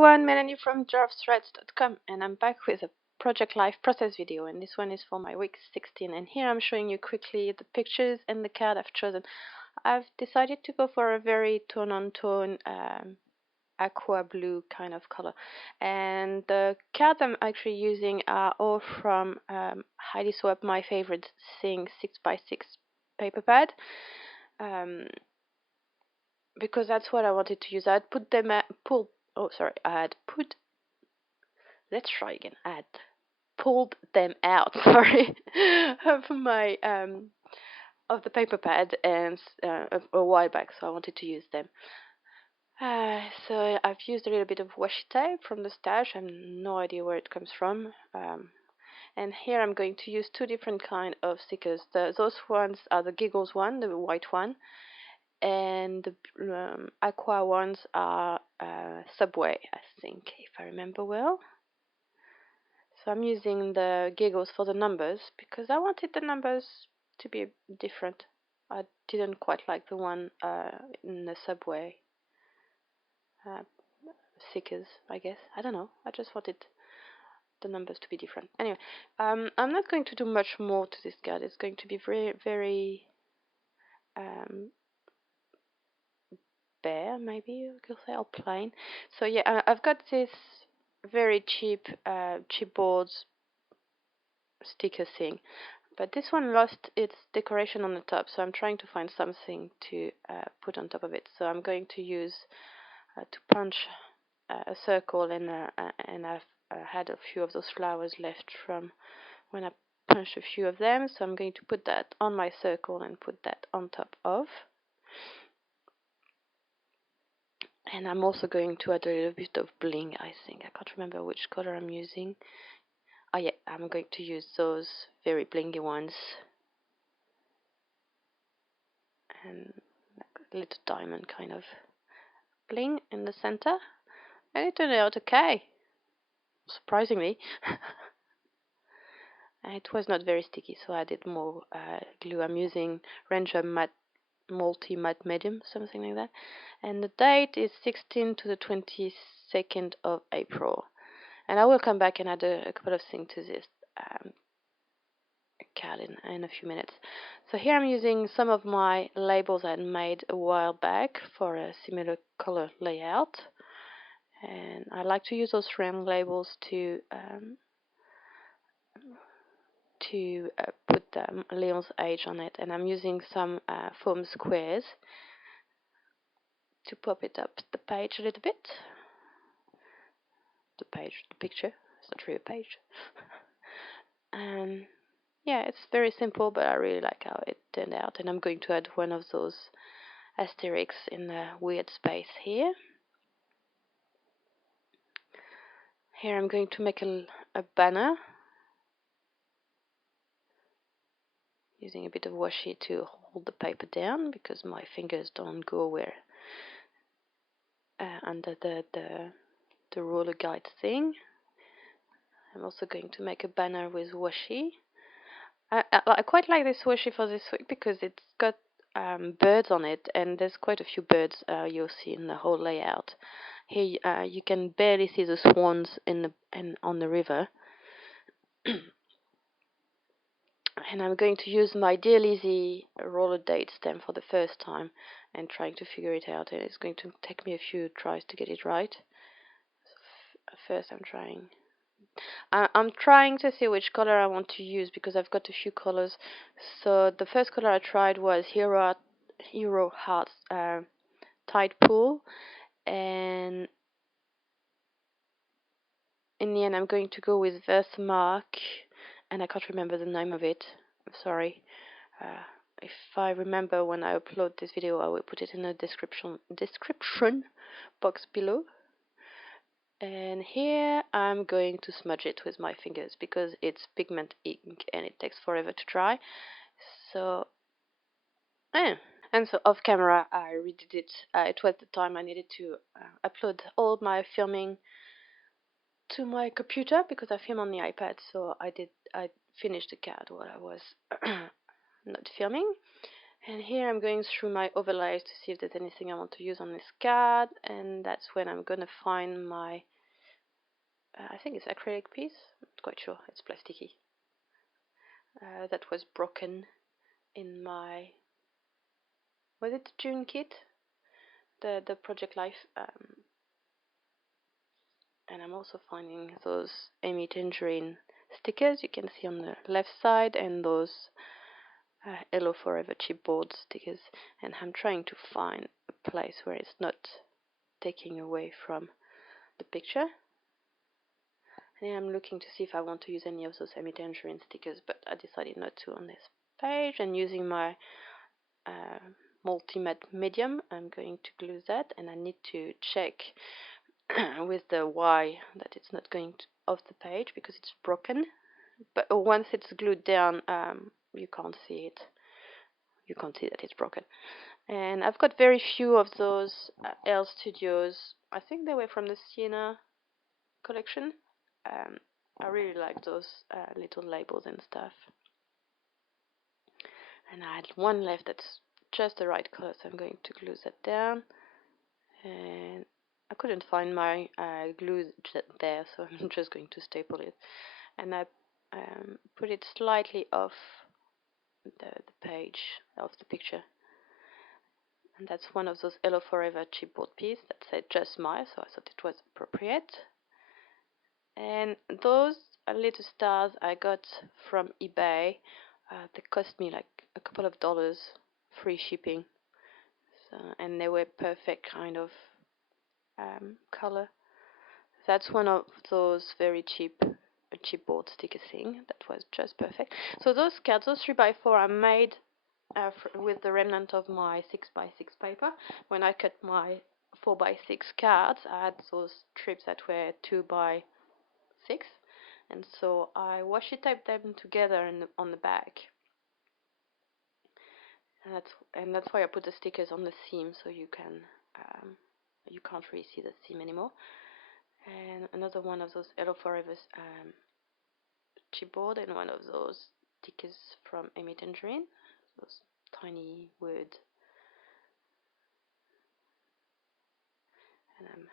everyone, Melanie from drawthreads.com, and I'm back with a Project Life process video, and this one is for my week 16, and here I'm showing you quickly the pictures and the card I've chosen. I've decided to go for a very tone-on-tone aqua blue kind of color, and the cards I'm actually using are all from Heidi Swapp, my favorite thing 6x6 paper pad. Because that's what I wanted to use. I had put them I had put, let's try again. I had pulled them out, sorry, of my of the paper pad and a while back, so I wanted to use them. So I've used a little bit of washi tape from the stash. I have no idea where it comes from. And here I'm going to use two different kind of stickers. Those ones are the Giggles one, the white one, and the aqua ones are Subway, I think, if I remember well. So I'm using the Giggles for the numbers because I wanted the numbers to be different. I didn't quite like the one in the Subway stickers, I guess. I don't know. I just wanted the numbers to be different. Anyway, I'm not going to do much more to this card. It's going to be very, very bare, maybe you could say, or plain. So yeah, I've got this very cheap chipboard sticker thing, but this one lost its decoration on the top, so I'm trying to find something to put on top of it. So I'm going to use to punch a circle, and I've had a few of those flowers left from when I punched a few of them, so I'm going to put that on my circle and put that on top of. And I'm also going to add a little bit of bling, I think. I can't remember which color I'm using. Oh yeah, I'm going to use those very blingy ones. And a little diamond kind of bling in the center. And it turned out okay, surprisingly. It was not very sticky, so I added more glue. I'm using Ranger Matte Multi Matte Medium, something like that. And the date is 16 to the 22nd of April. And I will come back and add a couple of things to this card in a few minutes. So here I'm using some of my labels I made a while back for a similar color layout. And I like to use those round labels to put Leon's age on it. And I'm using some foam squares to pop it up the page a little bit. The picture, it's not really a page. And yeah, it's very simple, but I really like how it turned out. And I'm going to add one of those asterisks in the weird space here. Here I'm going to make a banner using a bit of washi to hold the paper down because my fingers don't go where under the roller guide thing. I'm also going to make a banner with washi. I quite like this washi for this week because it's got birds on it, and there's quite a few birds you'll see in the whole layout. Here you can barely see the swans on the river. And I'm going to use my Dear Lizzie roller date stamp for the first time and trying to figure it out, and it's going to take me a few tries to get it right. So first I'm trying to see which color I want to use because I've got a few colors. So the first color I tried was Hero Hearts Tide Pool, and in the end I'm going to go with Versamark, and I can't remember the name of it. I'm sorry. If I remember when I upload this video, I will put it in the description box below. And here I'm going to smudge it with my fingers because it's pigment ink and it takes forever to dry. So, and so off camera I redid it. It was the time I needed to upload all my filming to my computer because I film on the iPad. So I finished the card while I was not filming. And here I'm going through my overlays to see if there's anything I want to use on this card, and that's when I'm gonna find my I think it's acrylic piece, I'm not quite sure, it's plasticky, that was broken in my, was it the June kit? The Project Life, and I'm also finding those Amy Tangerine stickers you can see on the left side, and those Hello Forever chipboard stickers, and I'm trying to find a place where it's not taking away from the picture. And I'm looking to see if I want to use any of those Amy Tangerine stickers, but I decided not to on this page. And using my multi-matte medium, I'm going to glue that, and I need to check with the Y that it's not going off the page because it's broken. But once it's glued down, you can't see it. You can't see that it's broken. And I've got very few of those Elle Studios. I think they were from the Sienna collection. I really like those little labels and stuff. And I had one left that's just the right color, so I'm going to glue that down. And I couldn't find my glue there, so I'm just going to staple it. And I put it slightly off the page of the picture. And that's one of those Hello Forever chipboard pieces that said Just Smile, so I thought it was appropriate. And those little stars I got from eBay, they cost me like a couple of dollars, free shipping. So, and they were perfect kind of color. That's one of those very cheap chipboard sticker thing that was just perfect. So those cards, those 3x4 are made with the remnant of my 6x6 paper. When I cut my 4x6 cards, I had those strips that were 2x6, and so I washi taped them together on the back. And that's why I put the stickers on the seam, so you can't really see the seam anymore. And another one of those Hello Forever chipboard, and one of those stickers from Amy Tangerine, those tiny words. And I'm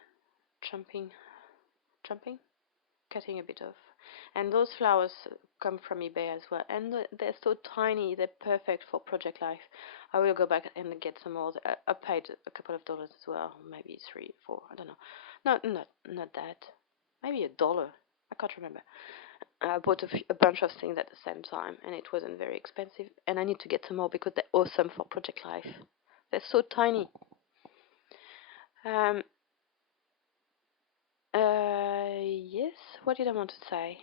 cutting a bit off. And those flowers come from eBay as well, and they're so tiny, they're perfect for Project Life. I will go back and get some more. I paid a couple of dollars as well, maybe 3, 4, I don't know. Not that. Maybe $1. I can't remember. I bought a bunch of things at the same time, and it wasn't very expensive. And I need to get some more because they're awesome for Project Life. They're so tiny. Yes, what did I want to say?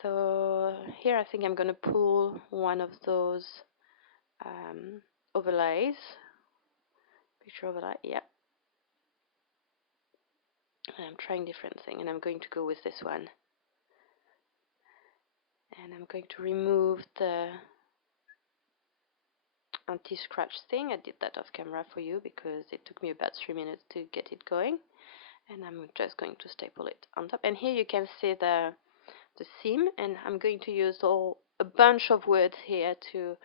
So here I think I'm going to pull one of those overlays. Picture overlay, yeah. And I'm trying different thing, and I'm going to go with this one. And I'm going to remove the anti-scratch thing. I did that off camera for you because it took me about 3 minutes to get it going. And I'm just going to staple it on top. And here you can see the seam, and I'm going to use a bunch of words here to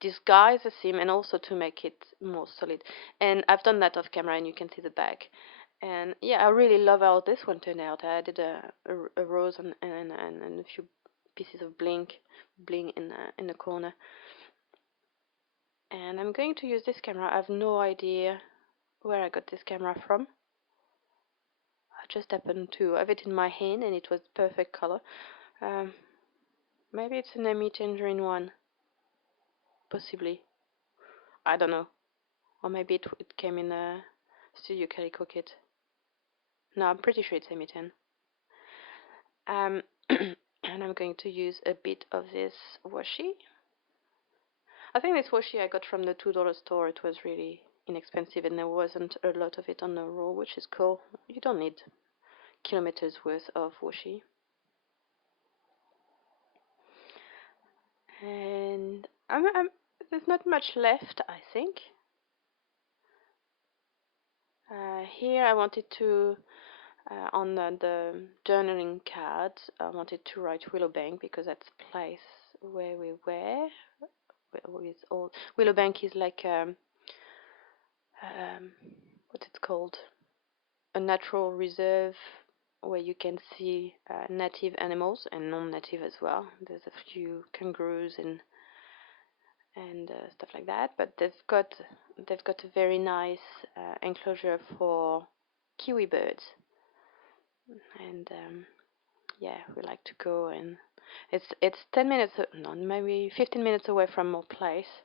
disguise the seam and also to make it more solid. And I've done that off camera, and you can see the back. And yeah, I really love how this one turned out. I did a rose and a few pieces of bling in the corner. And I'm going to use this camera. I have no idea where I got this camera from. I just happened to have it in my hand, and it was perfect color. Maybe it's an Amy Tangerine one. Possibly. I don't know. Or maybe it came in a Studio Calico kit. No, I'm pretty sure it's Amy Tan. And I'm going to use a bit of this washi. I think this washi I got from the $2 store. It was really inexpensive, and there wasn't a lot of it on the roll, which is cool. You don't need kilometers worth of washi. And there's not much left, I think. Here I wanted to, on the journaling cards, I wanted to write Willowbank because that's a place where we were. With all Willowbank is like what's it called? A natural reserve where you can see native animals and non-native as well. There's a few kangaroos and stuff like that, but they've got a very nice enclosure for kiwi birds, and yeah, we like to go, and it's 10 minutes, no, maybe 15 minutes away from our place,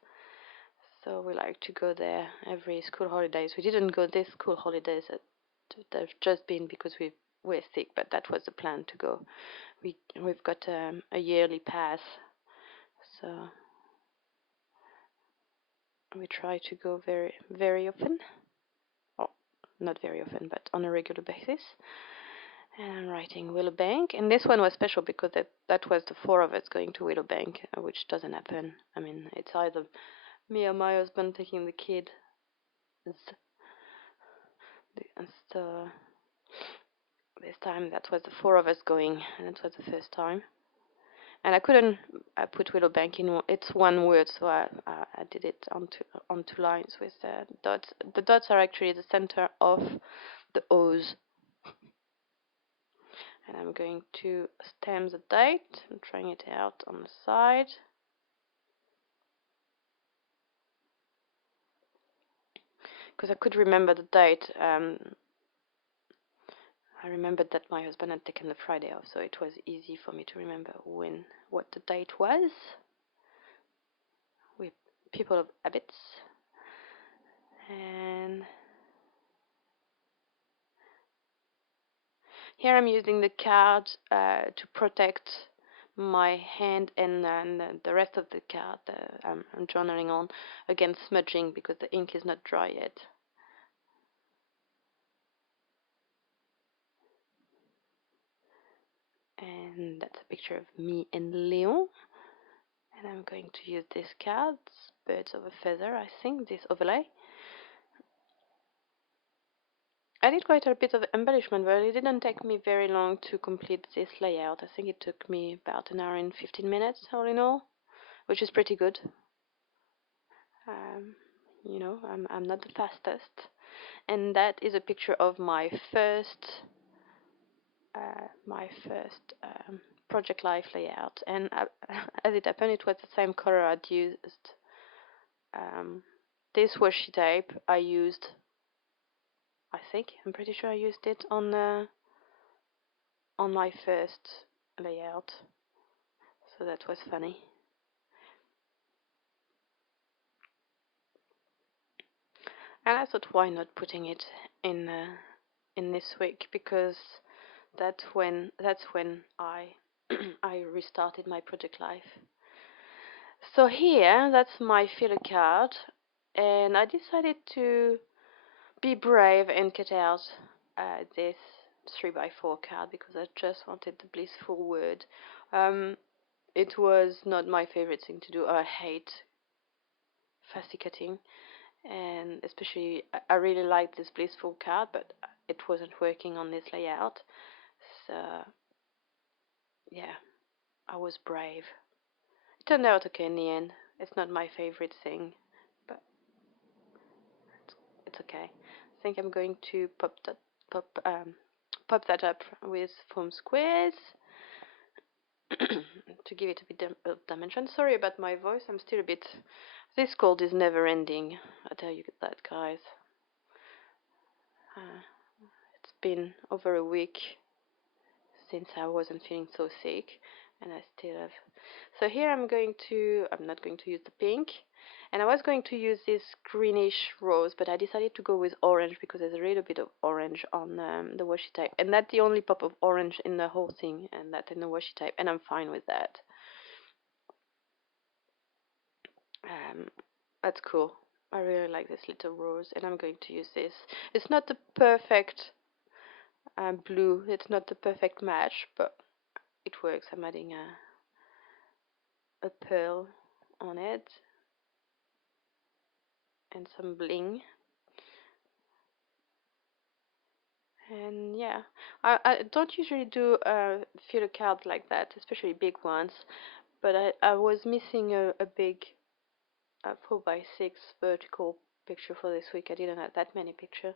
so we like to go there every school holidays. We didn't go this school holidays, they've just been because we're sick, but that was the plan to go. We've got a yearly pass, so we try to go very, very often. Oh, not very often, but on a regular basis. And I'm writing Willowbank, and this one was special because that was the four of us going to Willowbank, which doesn't happen. I mean, it's either me or my husband taking the kid. So this time that was the four of us going, and it was the first time. And I couldn't put Willowbank in it's one word, so I did it on two lines with dots. The dots are actually the center of the O's. And I'm going to stamp the date. I'm trying it out on the side. Because I could remember the date. I remembered that my husband had taken the Friday off, so it was easy for me to remember what the date was. We're people of habits. And here I'm using the card to protect my hand and the rest of the card I'm journaling on against smudging because the ink is not dry yet. And that's a picture of me and Leon. And I'm going to use this card, Birds of a Feather, I think, this overlay. I did quite a bit of embellishment, but it didn't take me very long to complete this layout. I think it took me about an hour and 15 minutes, all in all, which is pretty good. You know, I'm not the fastest. And that is a picture of my first Project Life layout. And as it happened, it was the same color I'd used. This washi tape I used, I'm pretty sure I used it on my first layout, so that was funny. And I thought, why not putting it in this week, because that's when I I restarted my Project Life. So here, that's my filler card, and I decided to be brave and cut out this 3x4 card because I just wanted the blissful word. It was not my favorite thing to do. I hate fussy cutting, and especially I really liked this blissful card, but it wasn't working on this layout. So yeah, I was brave. It turned out okay in the end. It's not my favorite thing, but it's okay. I think I'm going to pop that up with foam squares to give it a bit of dimension. Sorry about my voice. I'm still a bit. This cold is never ending. I tell you that, guys. It's been over a week since I wasn't feeling so sick, and I still have. So here I'm not going to use the pink, and I was going to use this greenish rose, but I decided to go with orange because there's a little bit of orange on the washi tape, and that's the only pop of orange in the whole thing, and that's in the washi tape, and I'm fine with that. That's cool. I really like this little rose, and I'm going to use this. It's not the perfect blue, it's not the perfect match, but it works. I'm adding a pearl on it and some bling. And yeah, I don't usually do filler cards like that, especially big ones, but I was missing a big 4x6 vertical picture for this week. I didn't have that many pictures.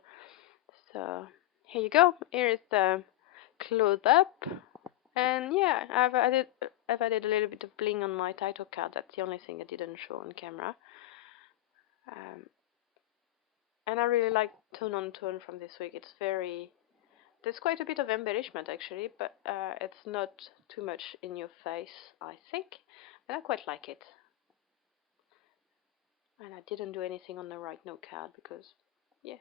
So here you go. Here is the close up. And yeah, I've added a little bit of bling on my title card. That's the only thing I didn't show on camera. And I really like tone on tone from this week. There's quite a bit of embellishment actually, but it's not too much in your face, I think. And I quite like it. And I didn't do anything on the right note card because, yeah,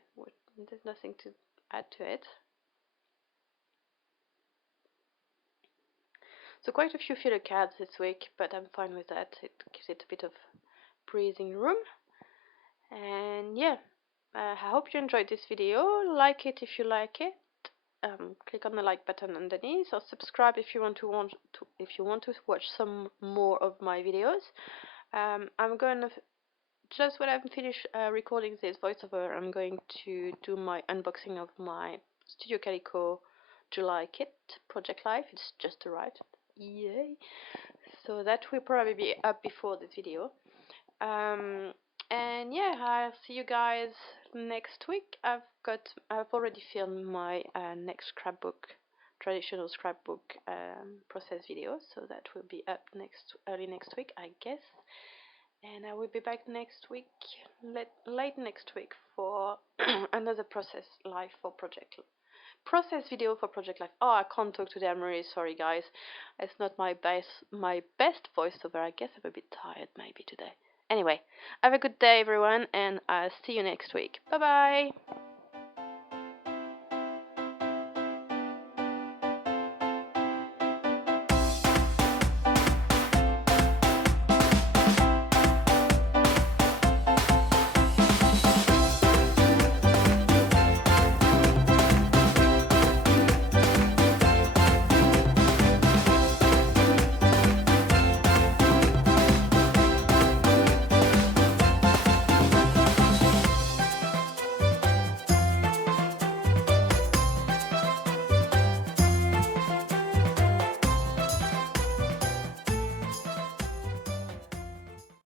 there's nothing to add to it. So quite a few filler cards this week, but I'm fine with that. It gives it a bit of breathing room. And yeah, I hope you enjoyed this video. Like it if you like it. Click on the like button underneath, or subscribe if you want to watch some more of my videos. I'm going to just when I'm finished recording this voiceover, I'm going to do my unboxing of my Studio Calico July kit, Project Life. It's just arrived. Yay! So that will probably be up before this video. And yeah, I'll see you guys next week. I've already filmed my next scrapbook, traditional scrapbook process video, so that will be up early next week, I guess. And I will be back next week, late next week, for another process video for Project Life. Oh, I can't talk today. I'm really sorry, guys. It's not my best voiceover. I guess I'm a bit tired maybe today. Anyway, have a good day, everyone, and I'll see you next week. Bye bye.